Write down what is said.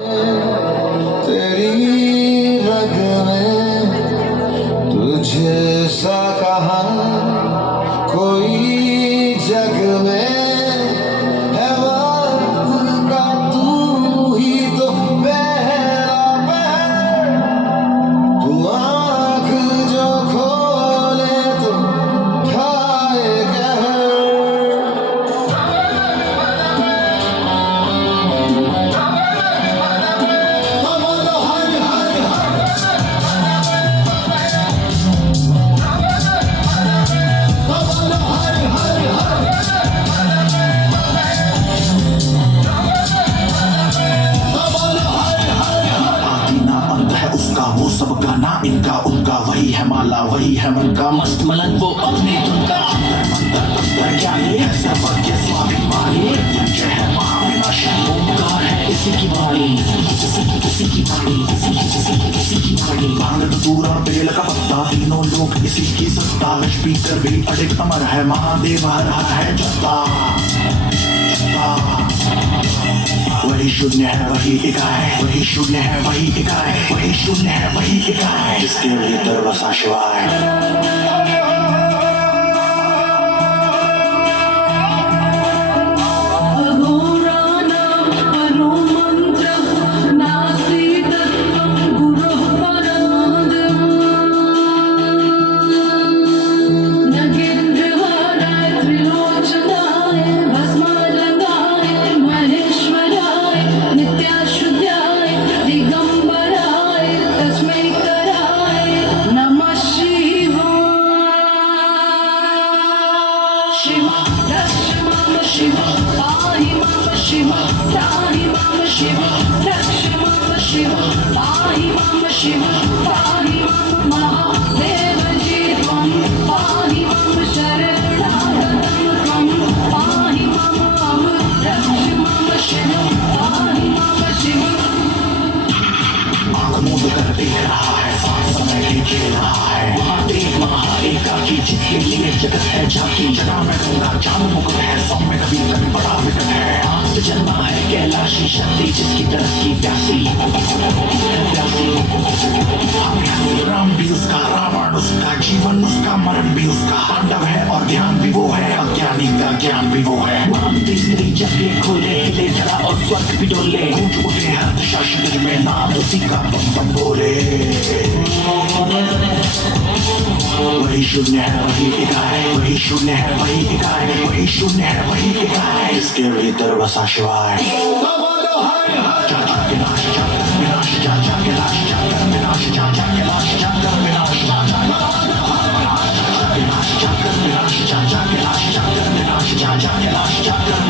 तेरी रग में तुझे सा कहा कोई जग में है वक्त का तू ही तो पहला पहर तू आँख जो खोले तो ढाए कहर वो सब गाना इनका उनका वही है माला वही है मन का मस्त मलंग वो अपने धुन का अंदर ज्ञानी है सर्वज्ञ स्वाभिमानी जय है महाविनाशी ओंकार है इसी की वाणी इसी की वाणी इसी की वाणी भांग दूरा बेल का पत्ता तीनों लोग इसी की सत्ता स्पीकर भी अडिग अमर है महादेव हर हर है जता वही शून्य है वही इकाई वही शून्य है वही इकाई वही शून्य है वही इकाई जिसके भीतर बसा शिवाय Shiva, Pahi Mama Shiva, Pahi Mama Shiva, Raksha Mama Shiva, Pahi Mama Shiva, Pahi Mama Mahadeva Jivam, Pahi Mama Sharanagatam, Pahi Mama Amur, Raksha Mama Shiva, Pahi Mama Shiva. आँख मूंद कर देख रहा है साथ समय भी खेल रहा है महादेव महाएका की जिसके लिए जगत है जाति जना में गंगा चांद मुकुट है सौम्य कभी कभी बड़ा विकट है आँख से जन्मा है कैलाशी शक्ति जिसकी तरस की प्यासी राम भी उसका रावण उसका जीवन उसका मरण भी उसका पांडव है और ध्यान भी वो है अज्ञानी का ज्ञान भी वो है मानती मेरी जगह खोले हिले धरा और स्वर्ग भी डोले गूंज उठे हर दिशा शरीर में नाम उसी का बम बम बोले वही शून्य है वही इकाई वही शून्य है वही इकाई वही शून्य है वही इकाई इसके भीतर बसा शिवाय विनाश जाकर विनाश जा विनाश जाकर विनाश जा विनाश जाकर विनाश विनाश जाकर विनाश जा विनाश जाकर विनाश जा विनाश जाकर